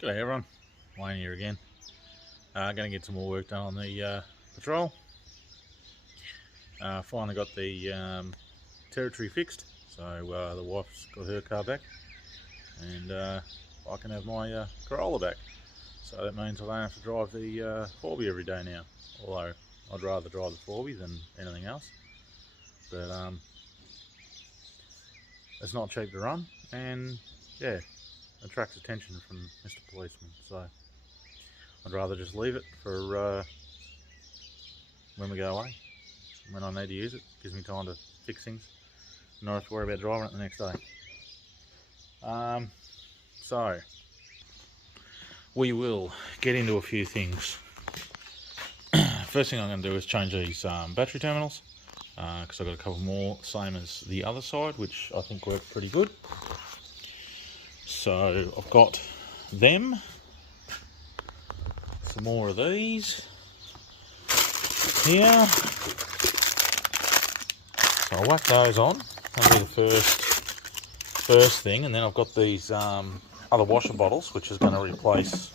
G'day everyone, Wayne here again. Going to get some more work done on the patrol. Finally got the territory fixed, so the wife's got her car back and I can have my Corolla back. So that means I don't have to drive the 4B every day now, although I'd rather drive the 4B than anything else. But it's not cheap to run, and yeah, attracts attention from Mr. Policeman, so I'd rather just leave it for when we go away, when I need to use it. Gives me time to fix things, not have to worry about driving it the next day. So we will get into a few things. First thing I'm going to do is change these battery terminals, because I've got a couple more, same as the other side, which I think work pretty good. So I've got them, some more of these here. So I'll whack those on. That'll be the first thing, and then I've got these other washer bottles, which is going to replace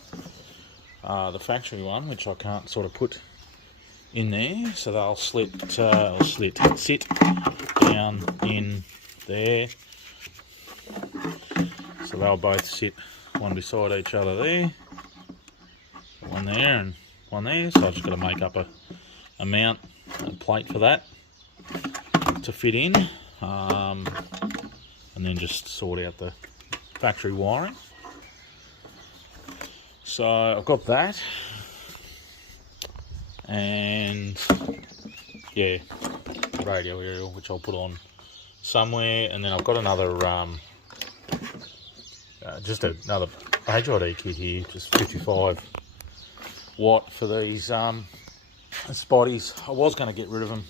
the factory one, which I can't sort of put in there, so they'll sit down in there. So they'll both sit one beside each other there, one there and one there. So I've just got to make up a mount, a plate for that to fit in, and then just sort out the factory wiring. So I've got that, and yeah, radio aerial, which I'll put on somewhere, and then I've got another just another HID kit here, just 55 watt for these spotties. I was going to get rid of them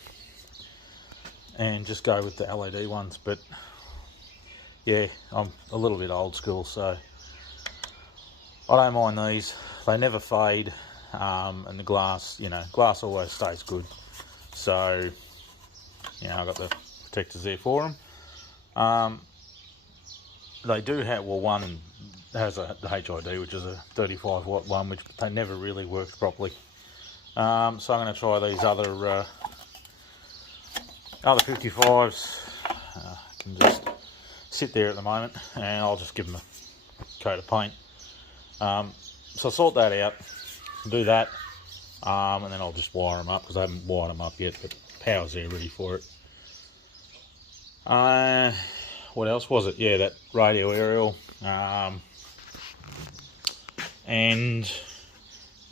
and just go with the LED ones, but yeah, I'm a little bit old school, so I don't mind these. They never fade, and the glass, glass always stays good. So, I've got the protectors there for them. They do have, well, one has a HID, which is a 35 watt one, which they never really worked properly. So I'm going to try these other 55s. Can just sit there at the moment, and I'll just give them a coat of paint. So sort that out, do that, and then I'll just wire them up, because I haven't wired them up yet, but power's there ready for it. What else was it? Yeah, that radio aerial, and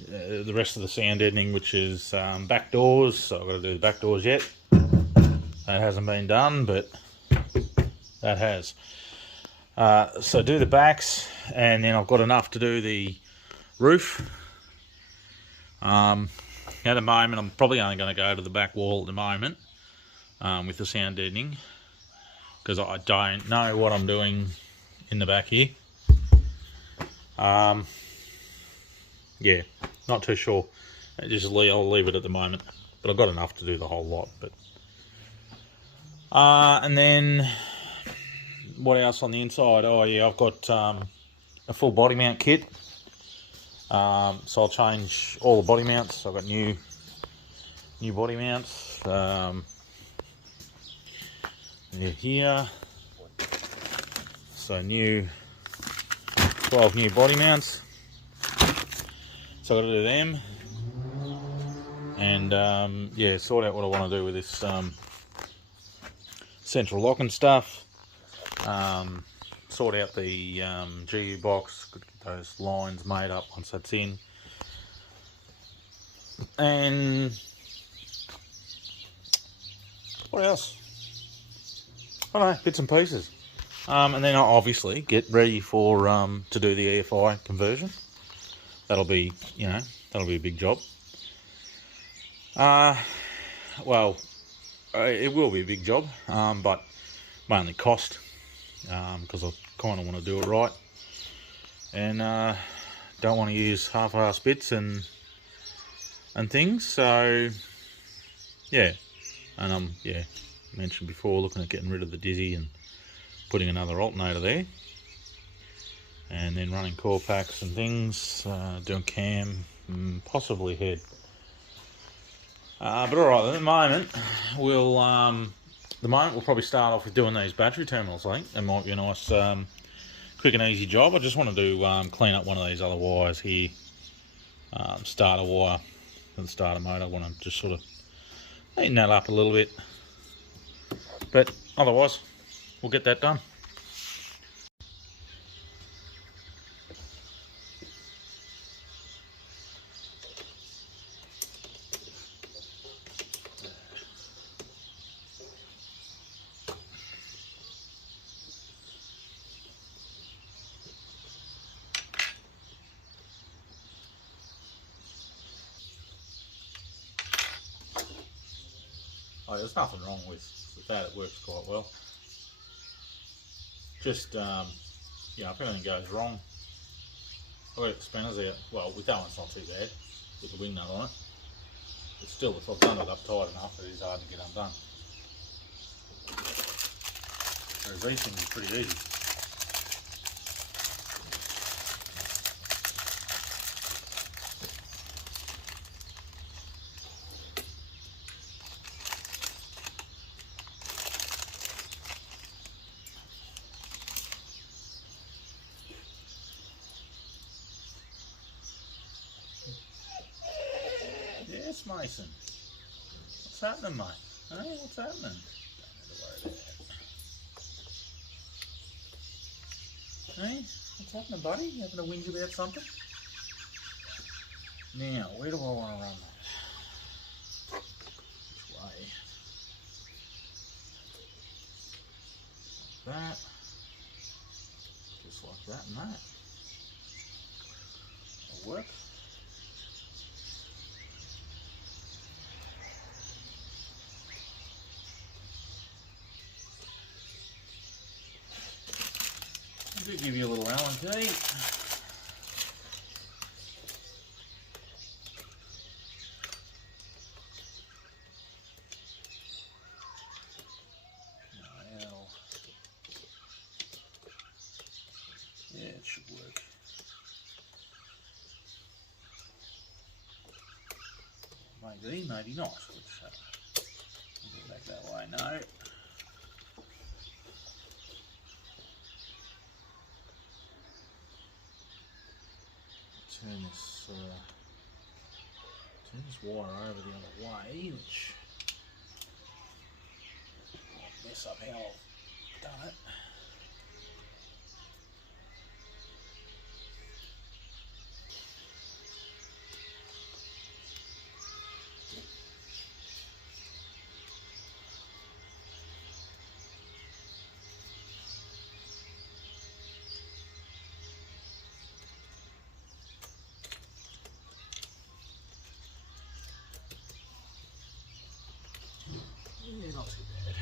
the rest of the sound deadening, which is back doors. So I've got to do the back doors yet. That hasn't been done, but that has. So do the backs, and then I've got enough to do the roof. At the moment, I'm probably only going to go to the back wall at the moment with the sound deadening, because I don't know what I'm doing in the back here. Yeah, not too sure. I'll leave it at the moment, but I've got enough to do the whole lot. But and then what else on the inside? Oh yeah, I've got a full body mount kit. So I'll change all the body mounts. So I've got new body mounts. Here, so 12 new body mounts, so I've got to do them, and yeah, sort out what I want to do with this central lock and stuff, sort out the GU box, get those lines made up once that's in, and what else? I don't know, bits and pieces. And then I'll obviously get ready for to do the EFI conversion. That'll be, that'll be a big job. Well, it will be a big job, but mainly cost, because I kind of want to do it right, and don't want to use half-ass bits and things. So yeah, and yeah, mentioned before, looking at getting rid of the Dizzy and putting another alternator there. and then running core packs and things, doing cam, possibly head. But all right, at the moment we'll probably start off with doing these battery terminals. I think that might be a nice, quick and easy job. I just wanted to clean up one of these other wires here. Starter wire for the starter motor. I want to just sort of neaten that up a little bit, but otherwise we'll get that done. Oh, there's nothing wrong with that, it works quite well. Just, you know, if anything goes wrong, I've got the spinners out. Well, with that one it's not too bad, with the wing nut on it. But still, if I've done it up tight enough, it is hard to get undone. Whereas these things are pretty easy. Yes, Mason. What's happening, mate? Hey, what's happening? Hey, what's happening, buddy? You having a whinge about something? Now, where do I want to run that? Which way? Like that. Just like that and that. That'll work. I do give you a little Allen key. Now, yeah, it should work. Maybe, maybe not. Let's go back that way. No. Turn this wire over the other way, which might mess up how I've done it. Yeah, not too bad.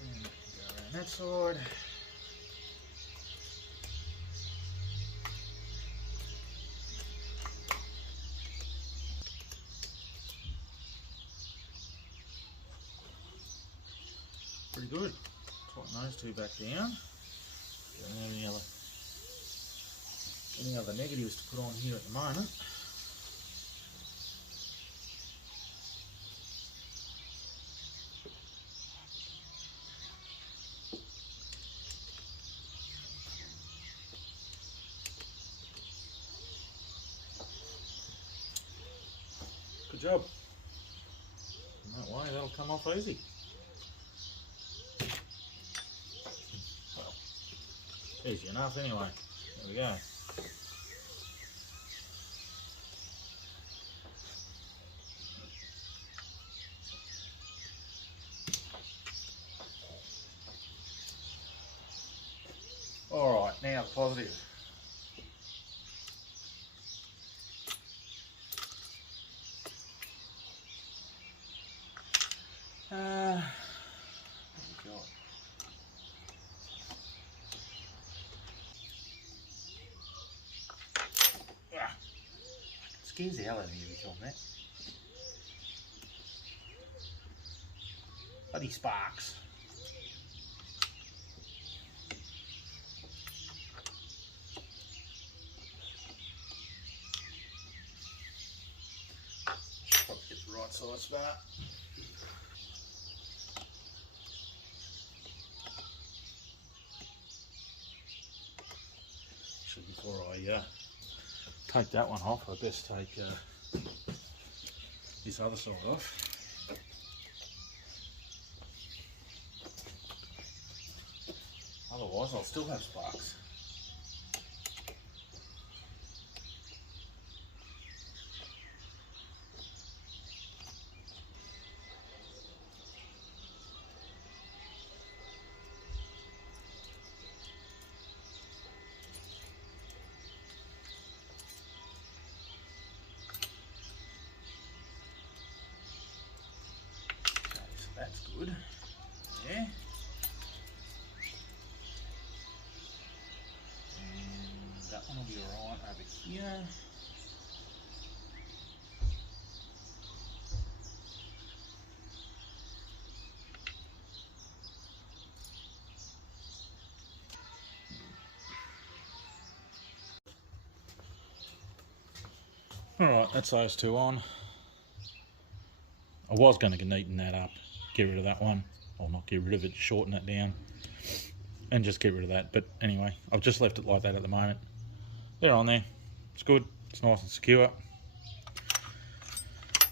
And go around that side. Pretty good. Tighten those two back down. Don't have any other negatives to put on here at the moment. Good job. And that way that'll come off easy. Well, easy enough anyway. There we go. Alright, now the positive. What have we got? Scares the hell out of me every time, that. Bloody sparks. side spanner. Actually, before I take that one off, I best take this other side off. Otherwise I'll still have sparks. Okay, so that's good. Yeah. That one will be alright over here. Alright, that's those two on. I was going to neaten that up, get rid of that one, or not get rid of it, shorten it down, and just get rid of that. But anyway, I've just left it like that at the moment. They're on there. It's good. It's nice and secure.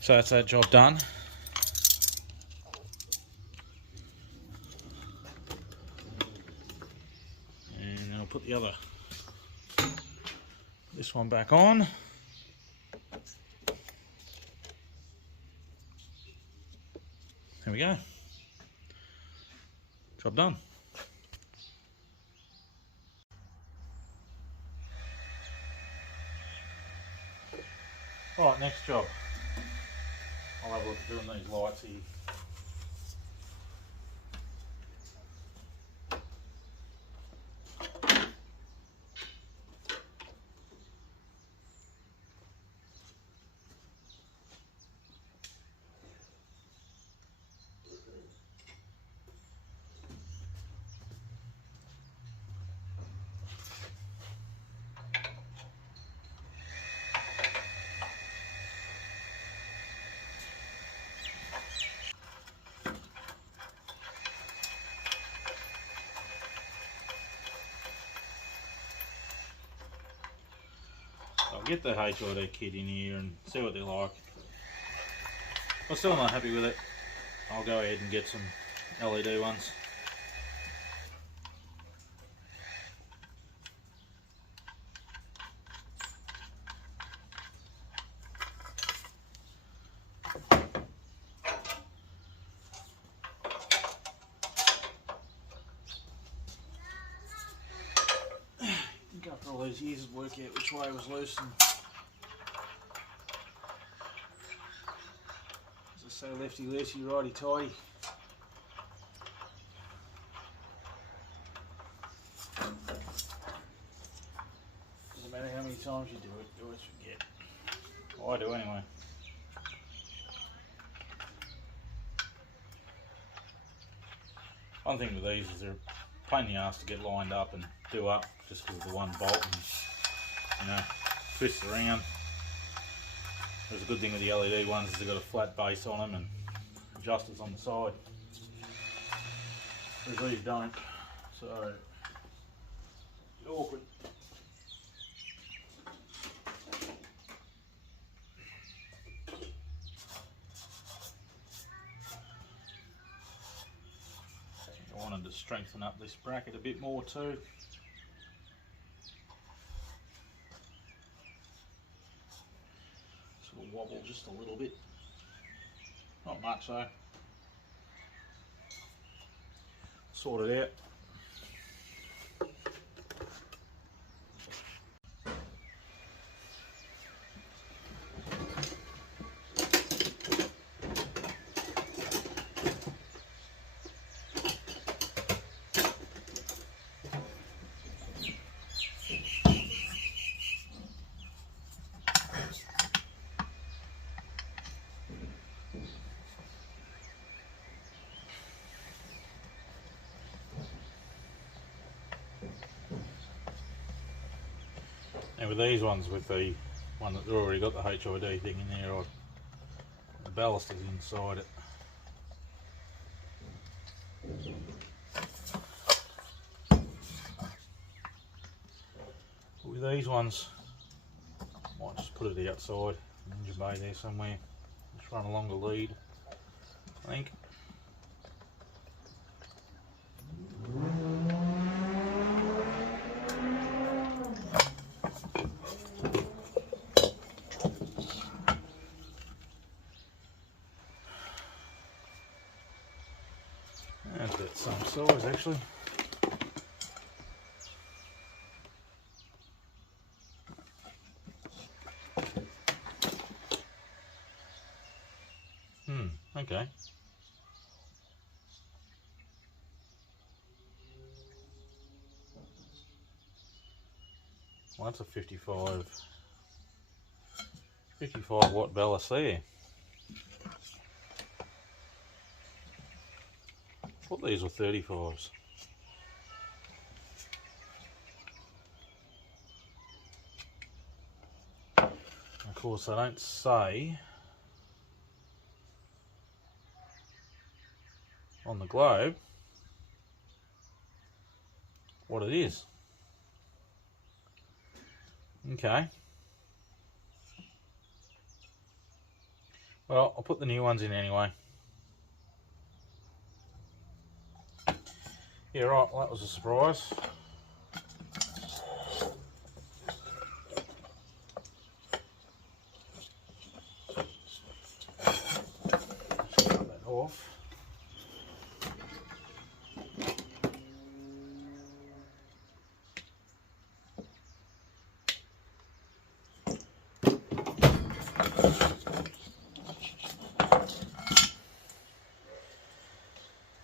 So that's that job done. And then I'll put this one back on. There we go. Job done. Right, next job. I'll have a look at doing these lights here. I'll get the HID kit in here and see what they're like. If I'm still not happy with it, I'll go ahead and get some LED ones. I think after all these years I'd work out which way was loose, and as I say, lefty loosey, righty tighty. Doesn't matter how many times you do it, you always forget. Well, I do anyway. One thing with these is they're a pain in the ass to get lined up and do up just because of the one bolt and, you know, twists around. There's a good thing with the LED ones is they've got a flat base on them and adjusters on the side. Whereas these don't, so it's awkward. I wanted to strengthen up this bracket a bit more too. Sort of wobble just a little bit. Not much though. Sort it out. Now with these ones, with the one that's already got the HID thing in there, I ballast is inside it. But with these ones, might just put it outside, Ninja Bay there somewhere. Just run along the lead, I think. That's about the same size actually. Okay. Well, that's a 55 watt ballast there. I thought these were 35s. Of course, I don't say on the globe what it is. Okay. Well, I'll put the new ones in anyway. Yeah, right, well, that was a surprise. Just cut that off.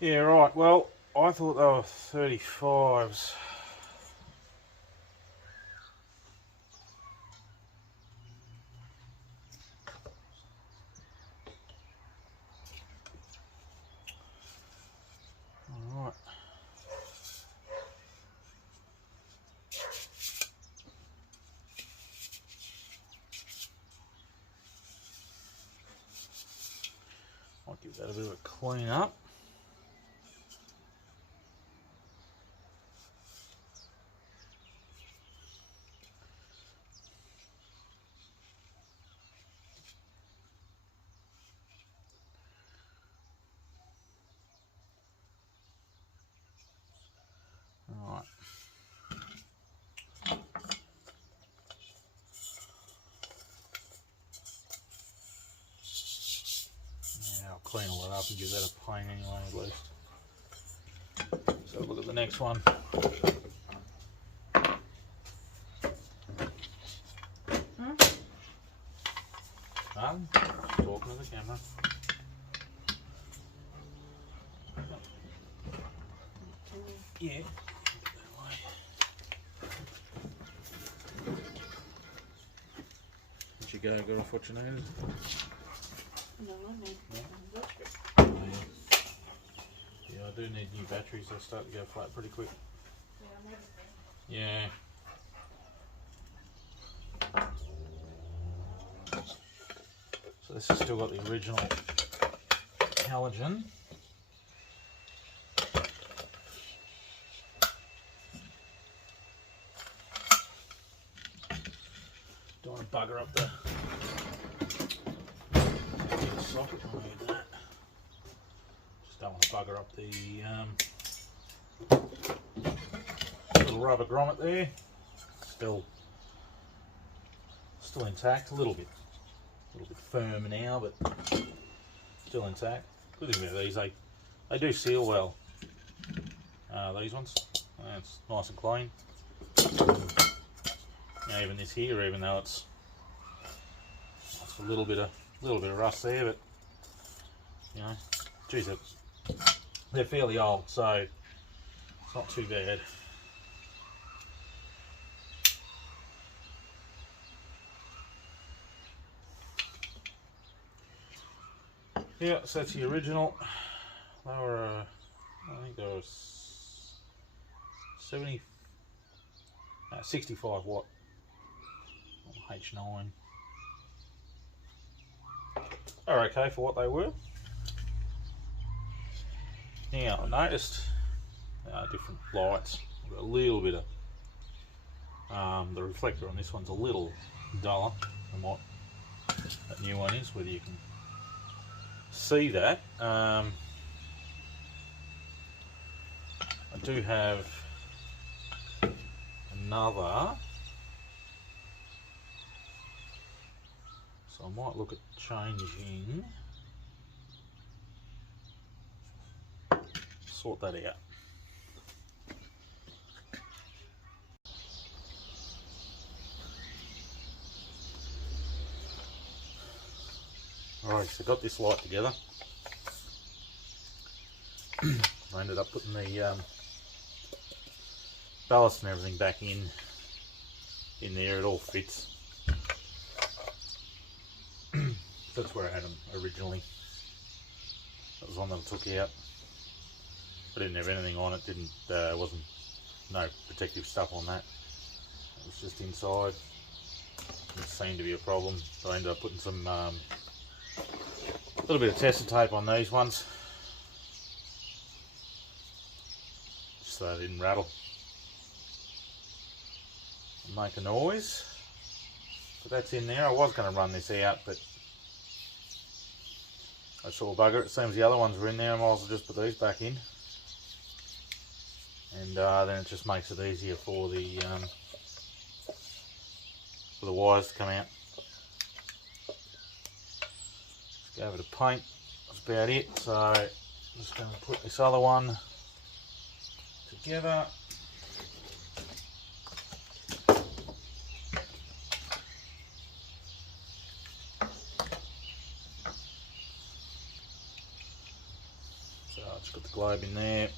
Yeah, right, well, I thought they were 35s. Alright. I'll give that a bit of a clean up. Alright. Yeah, I'll clean all that up and give that a paint anyway at least. So look at the next one. Talking to the camera. Yeah. Did you go got off what you needed? No, I need batteries. Yeah, I do need new batteries. They start to go flat pretty quick. Yeah. So this has still got the original halogen. Don't want to bugger up the socket when I need that. Just don't want to bugger up the little rubber grommet there. Still intact, a little bit firm now, but still intact. Good thing about these, they do seal well. These ones, it's nice and clean. And even this here, even though it's a little bit of rust there, but you know, geez, they're fairly old, so it's not too bad. Yeah, so that's the original. They were, I think they were 65 watt H9. are okay for what they were. Now, I noticed different lights. Got a little bit of the reflector on this one's a little duller than what that new one is. Whether you can see that. I do have another, so I might look at changing, sort that out. Alright, so I got this light together. I ended up putting the ballast and everything back in there. It all fits. That's where I had them originally. That was one that I took out. I didn't have anything on it. Wasn't no protective stuff on that. It was just inside. It seemed to be a problem, so I ended up putting some little bit of tester tape on these ones, just so they didn't rattle and make a noise. But that's in there. I was going to run this out, but I saw bugger. It seems the other ones were in there. I might as well just put these back in, and then it just makes it easier for the wires to come out. Let's go over to paint. That's about it. So I'm just going to put this other one together. So I've just got the globe in there.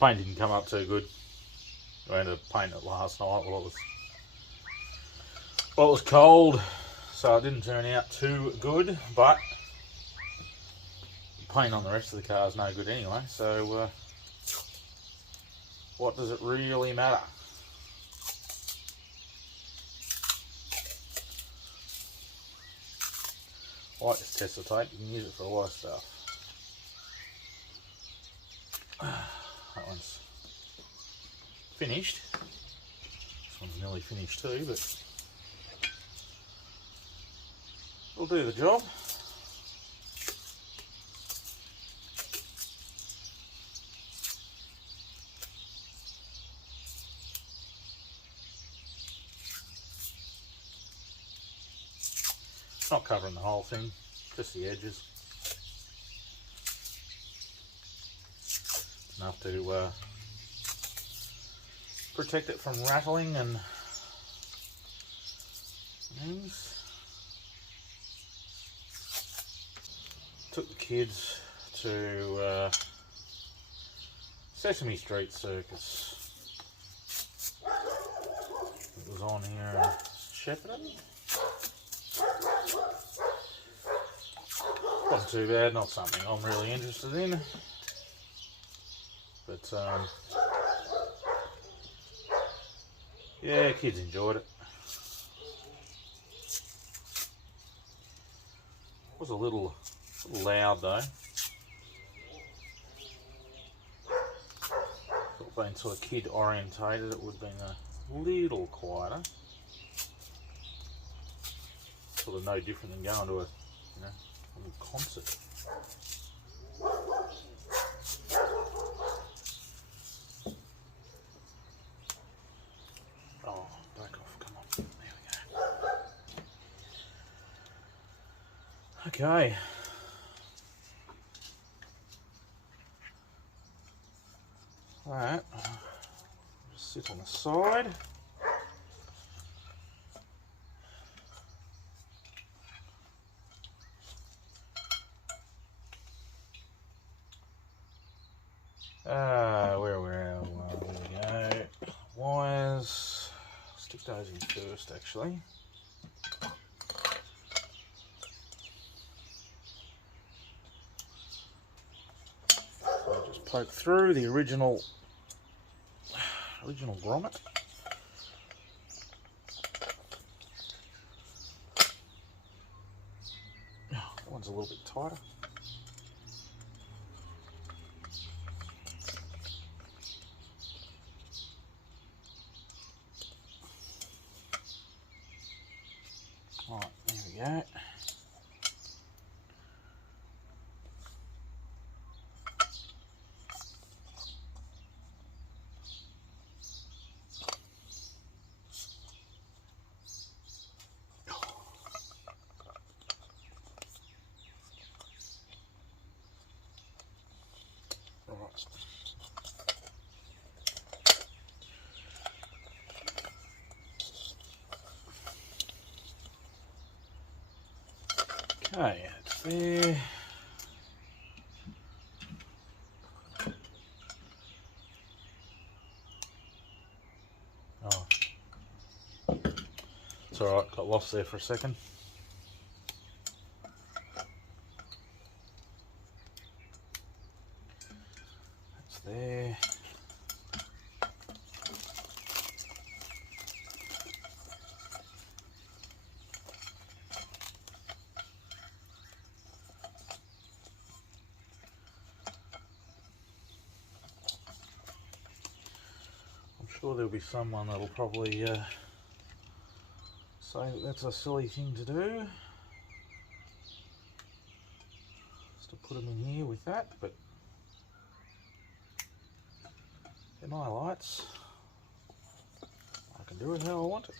Paint didn't come up too good. I ended up painting it last night while it was cold, so it didn't turn out too good, but paint on the rest of the car is no good anyway, so what does it really matter? I like this tester tape. You can use it for a lot of stuff. That one's finished. This one's nearly finished too, but it'll do the job. It's not covering the whole thing, just the edges. Enough to protect it from rattling and things. Took the kids to Sesame Street Circus. It was on here in Shepparton. Wasn't too bad, not something I'm really interested in. But yeah, kids enjoyed it. It was a little loud though. If being sort of kid orientated, it would have been a little quieter. Sort of no different than going to a little concert. Okay. Alright. Just sit on the side. Where we go. Wires. Stick those in first actually. Poke through the original original grommet. That one's a little bit tighter. Right, there we go. Okay, it's there. Oh, it's alright, got lost there for a second. That's there. Sure, there'll be someone that'll probably say that that's a silly thing to do, just to put them in here with that, but they're my lights. I can do it how I want it.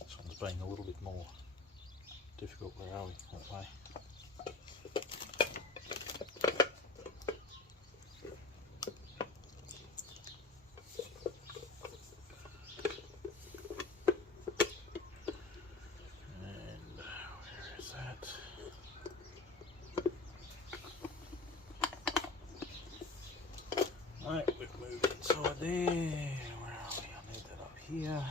This one's being a little bit more difficult. Where are we? That way. Right, we've moved inside there. Where are we? I need that up here.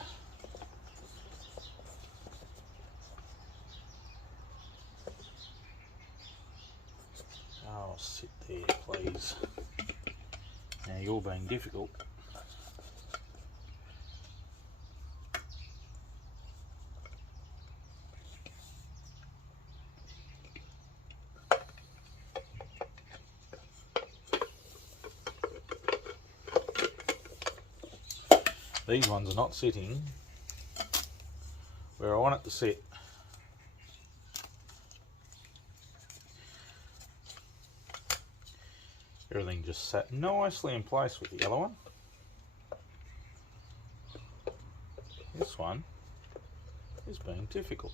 Oh, sit there, please. Now you're being difficult. These ones are not sitting where I want it to sit. Everything just sat nicely in place with the other one. This one is being difficult.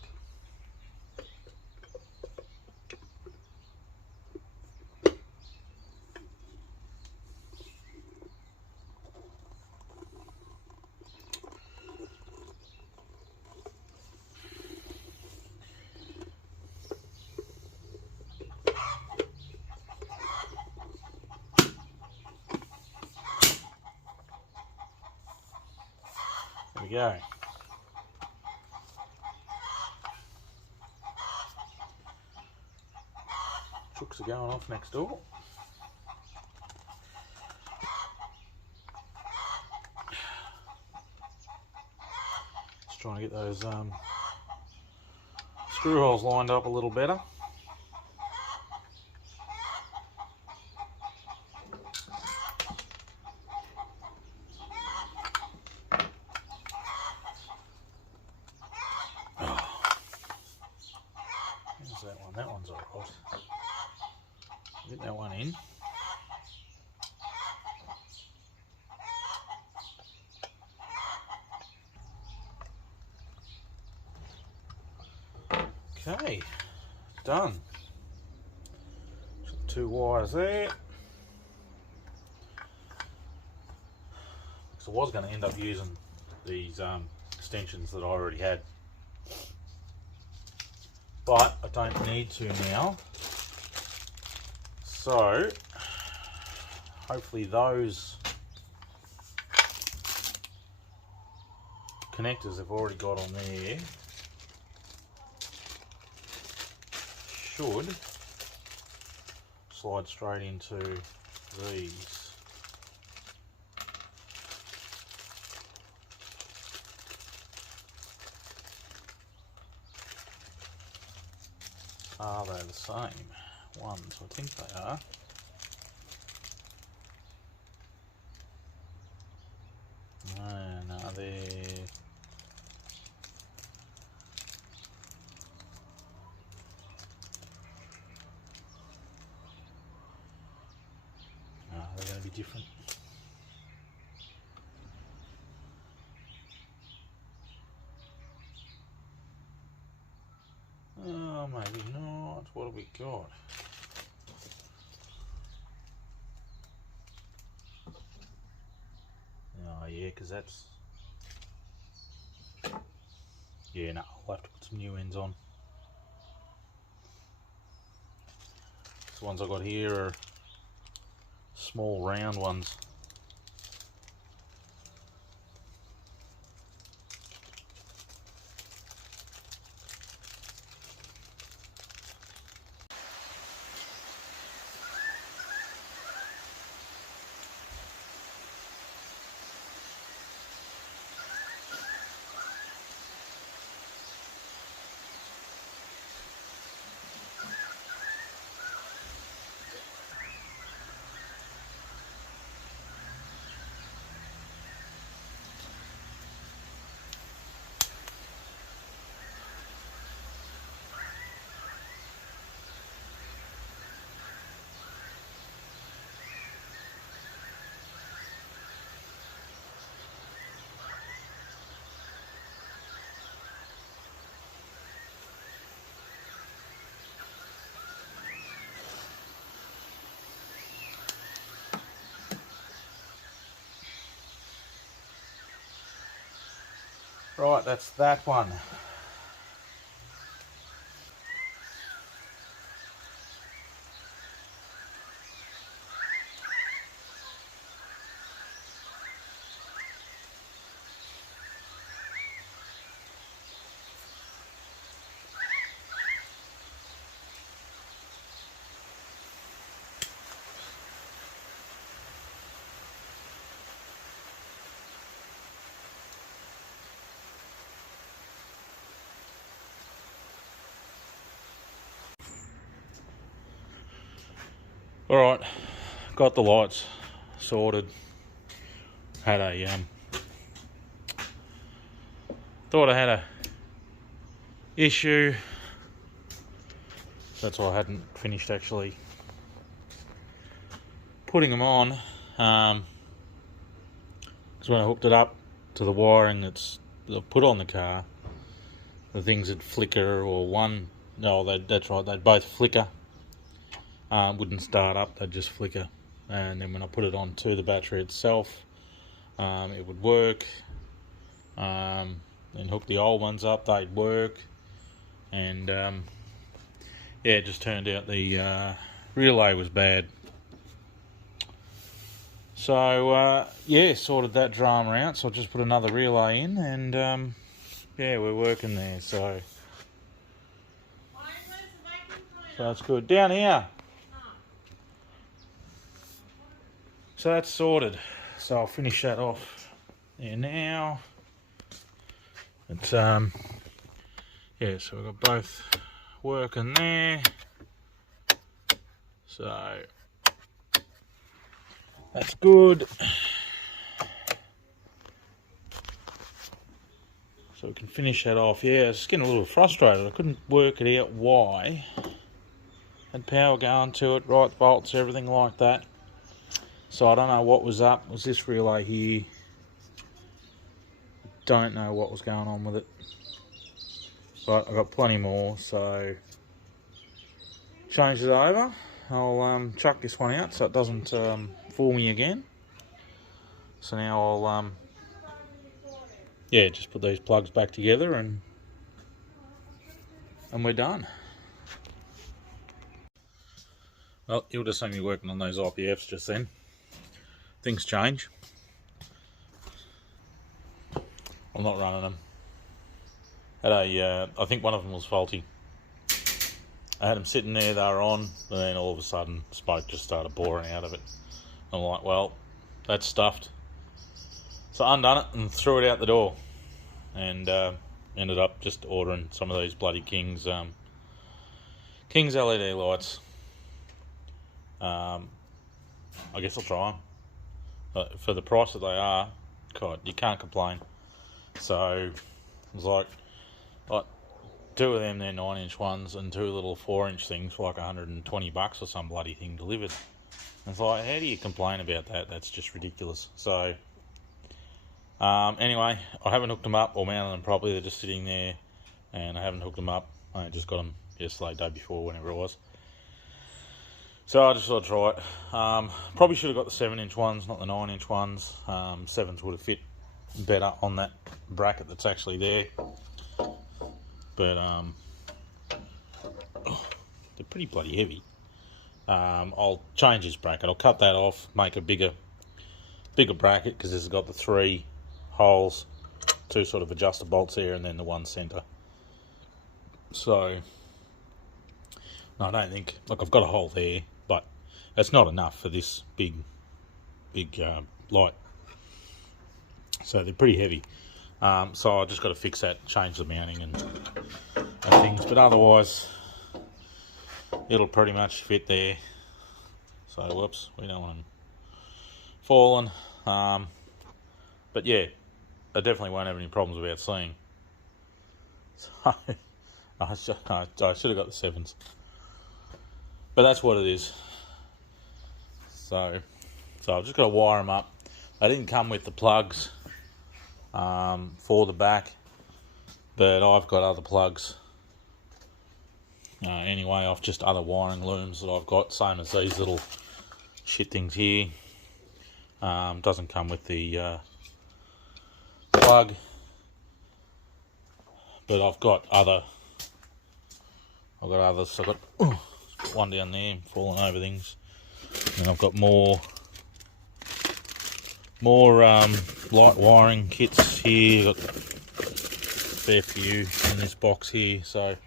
There we go. Chooks are going off next door. Just trying to get those screw holes lined up a little better. That one. That one's alright. Get that one in. Okay, done. Two wires there. So I was going to end up using these extensions that I already had, but I don't need to now. So hopefully those connectors I've already got on there should slide straight into these. Are they the same ones? I think they are. No, they're... No, they're going to be different. Oh, maybe not. What have we got? Oh, yeah, because that's... Yeah, no, I'll have to put some new ends on. The ones I got here are small round ones. Right, that's that one. Alright, got the lights sorted. Had a thought I had a issue. That's why I hadn't finished actually putting them on. Because when I hooked it up to the wiring that's put on the car, the things would flicker, or that's right, they'd both flicker. Wouldn't start up, they'd just flicker. And then when I put it onto the battery itself, it would work. And hook the old ones up, they'd work. And yeah, it just turned out the relay was bad. So yeah, sorted that drama out. So I just put another relay in, and yeah, we're working there. So that's good. Down here. So that's sorted. So I'll finish that off there now. It's yeah, so we've got both working there. So that's good. So we can finish that off. Yeah, I was just getting a little frustrated. I couldn't work it out why. Had power going to it, right volts, everything like that. So I don't know what was up. It was this relay here. Don't know what was going on with it. But I've got plenty more, so change it over. I'll chuck this one out so it doesn't fool me again. So now I'll yeah, just put these plugs back together and we're done. Well, you'll just see me working on those IPFs just then. Things change. I'm not running them. I think one of them was faulty. I had them sitting there, they were on, and then all of a sudden smoke just started pouring out of it. I'm like, well, that's stuffed. So I undone it and threw it out the door, and ended up just ordering some of these bloody King's LED lights. I guess I'll try them. But for the price that they are, God, you can't complain. So it was like 2 of them, they're 9-inch ones, and 2 little 4-inch things for like $120 or some bloody thing delivered. And it's like, how do you complain about that? That's just ridiculous. So anyway, I haven't hooked them up or mounted them properly. They're just sitting there, and I haven't hooked them up. I just got them yesterday, day before, whenever it was. So I just thought I'd try it. Probably should have got the 7-inch ones, not the 9-inch ones. 7s would have fit better on that bracket that's actually there. But they're pretty bloody heavy. I'll change this bracket. I'll cut that off, make a bigger bracket, because this has got the 3 holes, 2 sort of adjuster bolts there, and then the 1 centre. So no, I don't think, look, I've got a hole there, but it's not enough for this big light. So they're pretty heavy. So I just got to fix that, change the mounting and things, but otherwise it'll pretty much fit there. So whoops, we don't want them falling. But yeah, I definitely won't have any problems without seeing. So I should have got the 7s, but that's what it is. So I've just got to wire them up. They didn't come with the plugs for the back, but I've got other plugs anyway off just other wiring looms that I've got, same as these little shit things here. Doesn't come with the plug, but I've got others. I've got one down there falling over things, and I've got more light wiring kits here. Got a fair few in this box here, so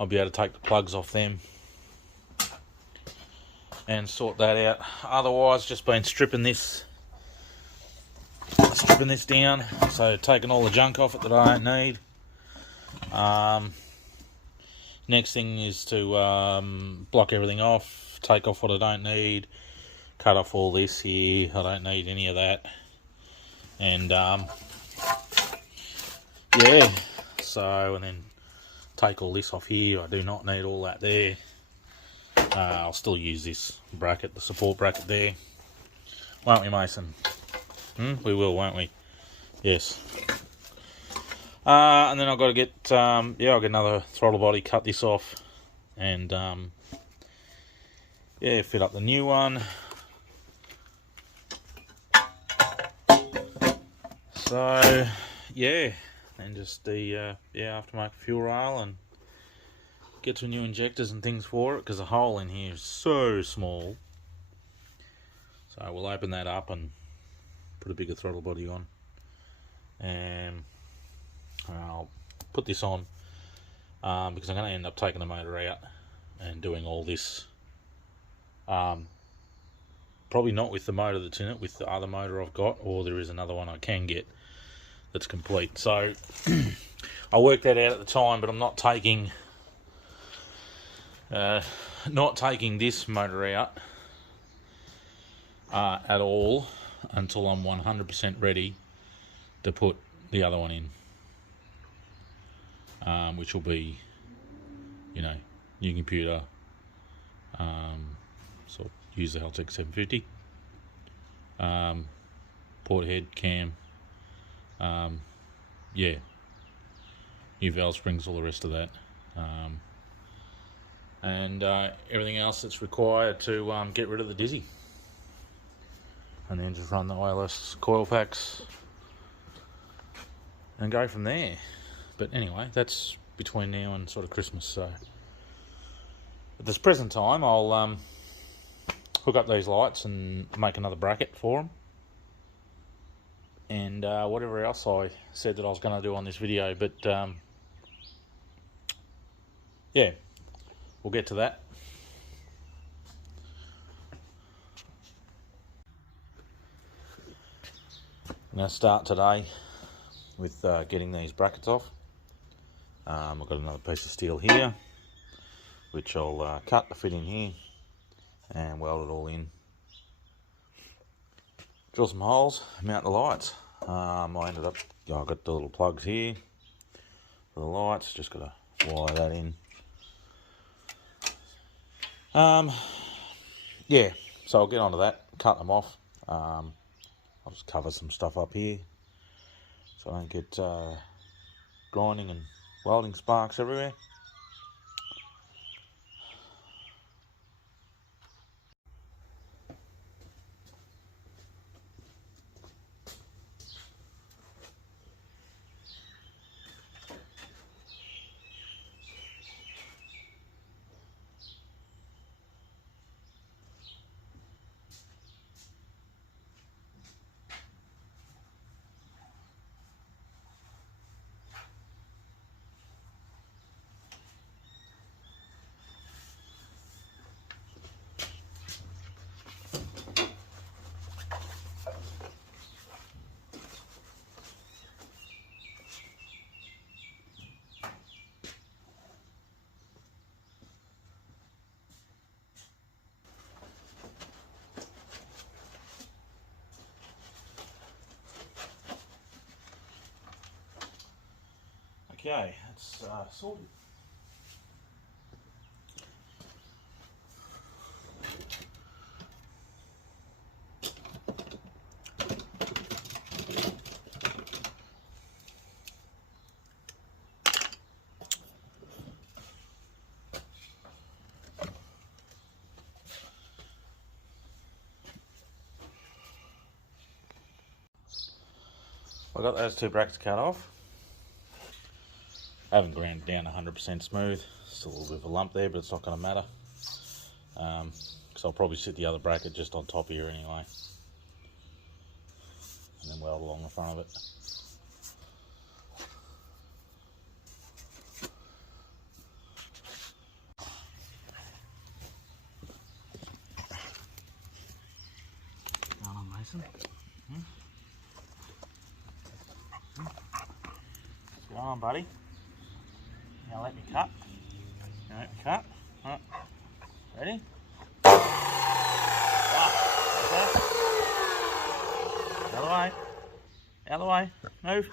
I'll be able to take the plugs off them and sort that out. Otherwise, just been stripping this down, so taking all the junk off it that I don't need. Next thing is to block everything off, take off what I don't need, cut off all this here, I don't need any of that, and yeah, so, and then take all this off here. I do not need all that there. I'll still use this bracket, the support bracket there, won't we, Mason? We will, won't we? Yes. And then I've got to get I'll get another throttle body, cut this off, and fit up the new one. So yeah, and just the aftermarket fuel rail, and get some new injectors and things for it, because the hole in here is so small. So we'll open that up and put a bigger throttle body on, and I'll put this on because I'm going to end up taking the motor out and doing all this. Probably not with the motor that's in it, with the other motor I've got, or there is another one I can get that's complete. So I worked that out at the time, but I'm not taking this motor out at all until I'm 100% ready to put the other one in, which will be, new computer, so use the Haltech 750, port head, cam, new valve springs, all the rest of that, and everything else that's required to get rid of the Dizzy, and then just run the wireless coil packs and go from there. But anyway, that's between now and sort of Christmas, so at this present time I'll hook up these lights and make another bracket for them, and whatever else I said that I was going to do on this video. But yeah, we'll get to that. I'm going to start today with getting these brackets off. I've got another piece of steel here, which I'll cut to fit in here and weld it all in. Drill some holes, mount the lights. I ended up, I got the little plugs here for the lights, just got to wire that in. Yeah, so I'll get onto that, cut them off. I'll just cover some stuff up here so I don't get grinding and welding sparks everywhere. Okay, that's sorted. I got those two brackets cut off. I haven't ground down 100% smooth. Still a little bit of a lump there, but it's not going to matter. Because I'll probably sit the other bracket just on top here anyway. And then weld along the front of it. Going on, Mason? What's going on, buddy? Now let me cut. Now let me cut. Right. Ready? Ah, out of the way. Out of the way. Move.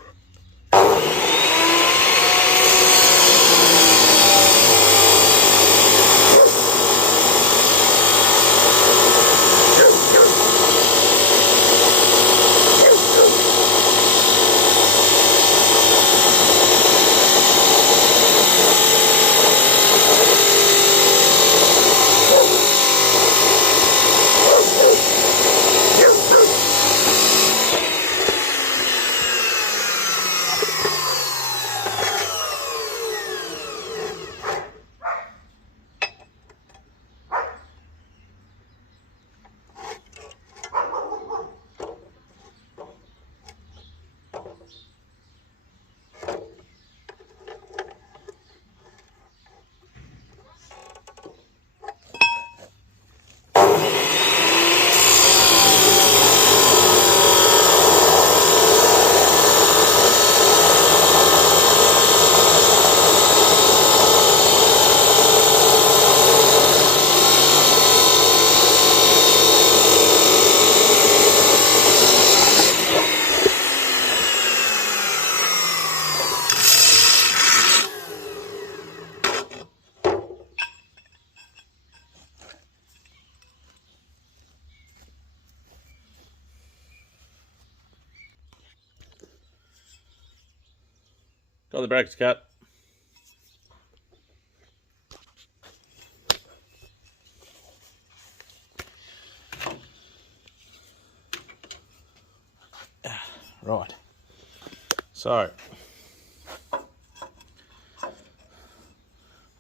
Got the brackets cut. Right. So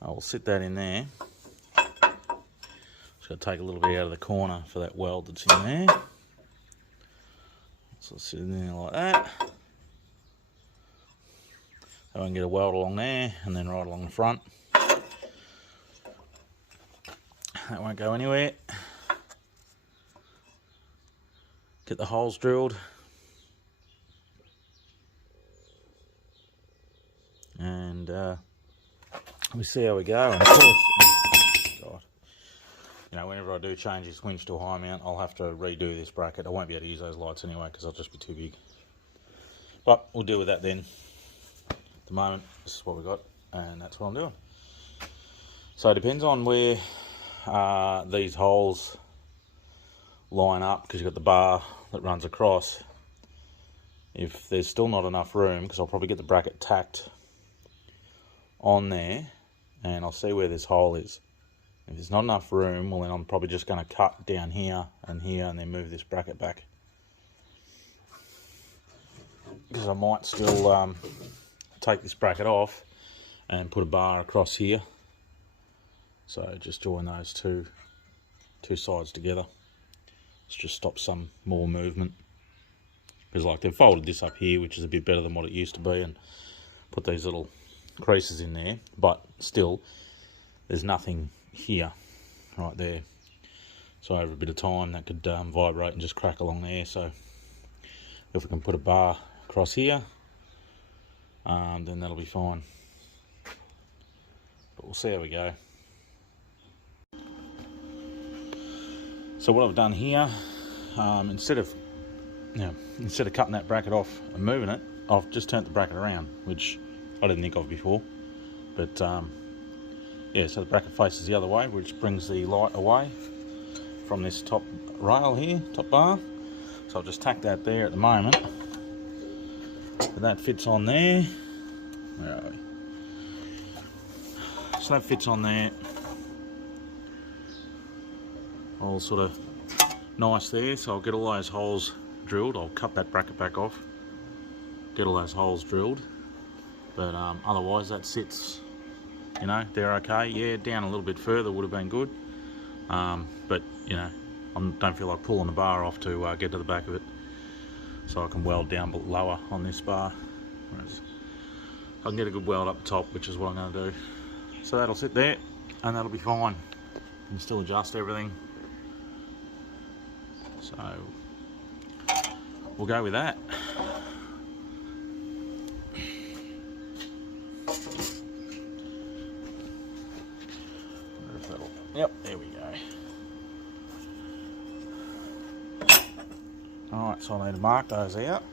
I will sit that in there. Just got to take a little bit out of the corner for that weld that's in there. So I'll sit in there like that. So I can get a weld along there and then right along the front. That won't go anywhere. Get the holes drilled. And we see how we go. And of course, God, you know, whenever I do change this winch to a high mount, I'll have to redo this bracket. I won't be able to use those lights anyway because they'll just be too big. But we'll deal with that then. At the moment, this is what we got, and that's what I'm doing. So it depends on where these holes line up, because you've got the bar that runs across. If there's still not enough room, because I'll probably get the bracket tacked on there, and I'll see where this hole is. If there's not enough room, well then I'm probably just going to cut down here, and then move this bracket back. Because I might still take this bracket off and put a bar across here. So just join those two sides together. Let's just stop some more movement. Because like they've folded this up here, which is a bit better than what it used to be, and put these little creases in there, but still there's nothing here right there. So over a bit of time that could vibrate and just crack along there. So if we can put a bar across here, then that'll be fine. But we'll see how we go. So what I've done here, instead of cutting that bracket off and moving it, I've just turned the bracket around, which I didn't think of before. But yeah, so the bracket faces the other way, which brings the light away from this top rail here, top bar. So I'll just tack that there at the moment. But that fits on there. Where are we? So that fits on there. All sort of nice there. So I'll get all those holes drilled. I'll cut that bracket back off, get all those holes drilled. But otherwise that sits, you know, they're okay. Yeah, down a little bit further would have been good. But, you know, I don't feel like pulling the bar off to get to the back of it. So I can weld down lower on this bar. Whereas I can get a good weld up the top, which is what I'm going to do. So that'll sit there, and that'll be fine. You can still adjust everything. So we'll go with that. Yep, there we go. Alright, so I need to mark those out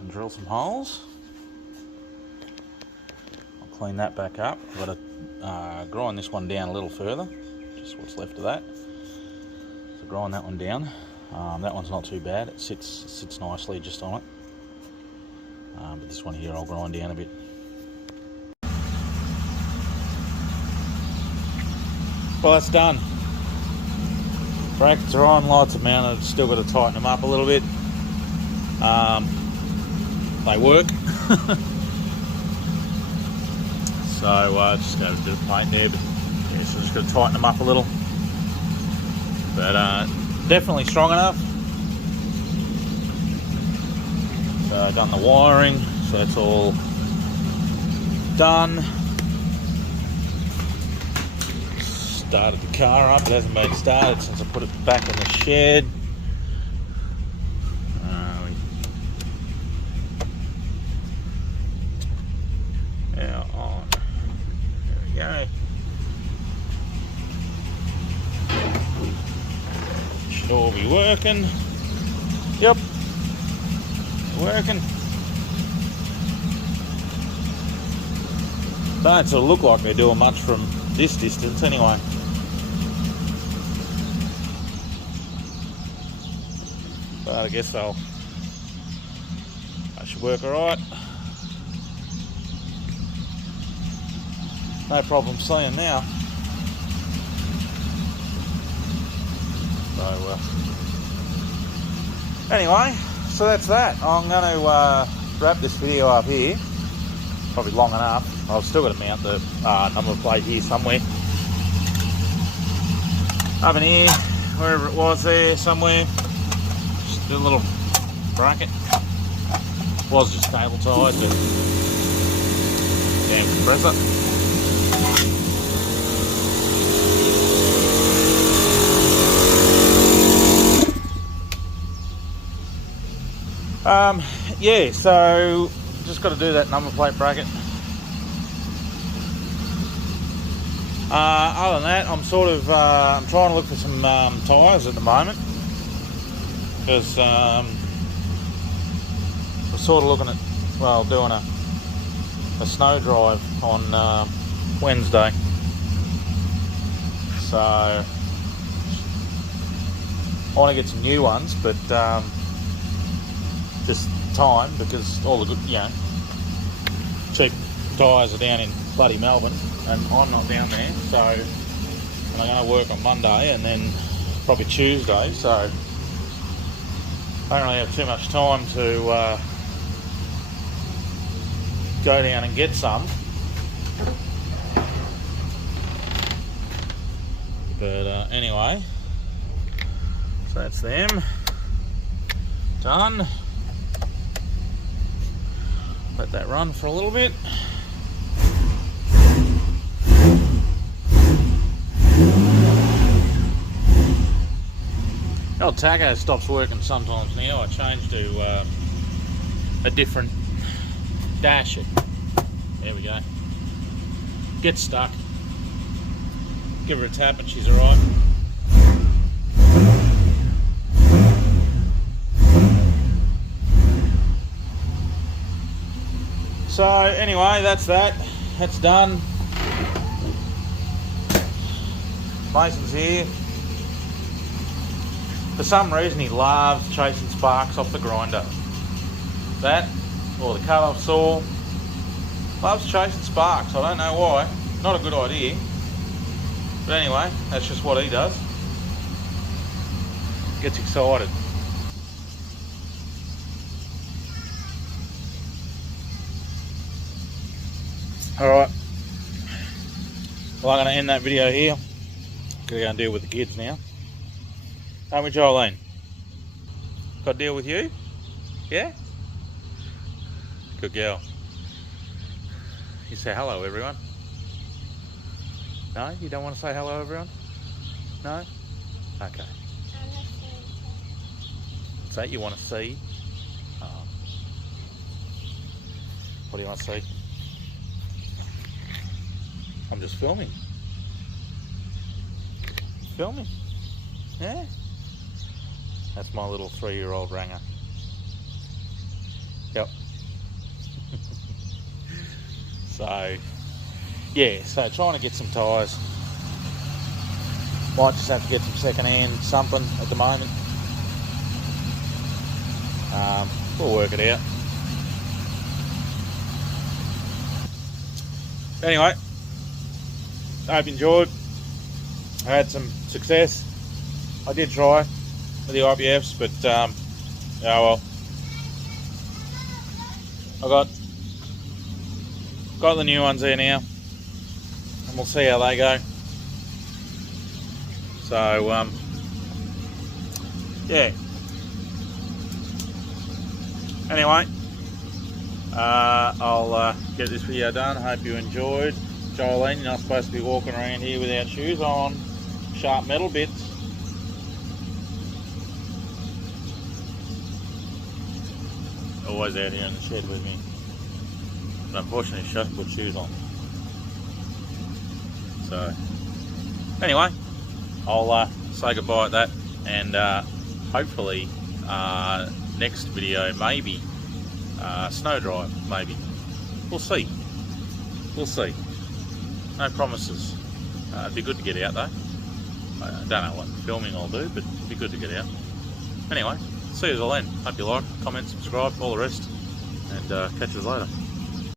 and drill some holes. I'll clean that back up. I've got to grind this one down a little further, just what's left of that. So grind that one down. That one's not too bad, it sits nicely just on it. But this one here I'll grind down a bit. Well, that's done. Brackets are on, lights are mounted, still got to tighten them up a little bit. They work. So just got a bit of paint there, but yeah, so just got to tighten them up a little. But definitely strong enough. So I've done the wiring, so that's all done. Started the car up, it hasn't been started since I put it back in the shed. Now on, there we go. Should all be working. Yep, working. Don't sort of look like they're doing much from this distance anyway. But I guess that should work alright. No problem seeing now. So anyway, so that's that. I'm going to wrap this video up here. Probably long enough. I've still got to mount the number plate here somewhere. Up in here, wherever it was there, somewhere. Just do a little bracket. Was just cable tied, but damn compressor. Yeah, so just got to do that number plate bracket. Other than that, I'm sort of I'm trying to look for some tyres at the moment, because we're sort of looking at, well, doing a snow drive on Wednesday. So I want to get some new ones, but just time, because all the good, cheap tyres are down in bloody Melbourne, and I'm not down there. So, and I'm going to work on Monday and then probably Tuesday. So I don't really have too much time to go down and get some. But anyway, so that's them done. Let that run for a little bit. The old taco stops working sometimes now. I changed to a different dash it. There we go. Gets stuck. Give her a tap and she's alright. So anyway, that's that. That's done. Mason's here. For some reason he loves chasing sparks off the grinder. That, or the cut-off saw. Loves chasing sparks. I don't know why. Not a good idea. But anyway, that's just what he does. Gets excited. Alright. Well, I'm going to end that video here. Gotta go and deal with the kids now. Aren't we, Jolene? Got to deal with you? Yeah? Good girl. You say hello, everyone. No? You don't want to say hello, everyone? No? Okay. What's that you want to see? What do you want to see? I'm just filming. Filming. Yeah. That's my little 3-year-old Ranger. Yep. So, yeah, so trying to get some tyres. Might just have to get some second-hand something at the moment. We'll work it out. Anyway, I hope you enjoyed. I had some success. I did try with the IPFs, but oh well. I got the new ones there now, and we'll see how they go. So yeah. Anyway, I'll get this video done. Hope you enjoyed. Jolene, you're not supposed to be walking around here without shoes on. Sharp metal bits. Always out here in the shed with me. But unfortunately she doesn't put shoes on. So anyway, I'll say goodbye at that, and hopefully next video maybe snow drive, maybe. We'll see. We'll see. No promises. It'd be good to get out though. I don't know what filming I'll do, but it'd be good to get out. Anyway, see you all then. Hope you like, comment, subscribe, all the rest, and catch you later.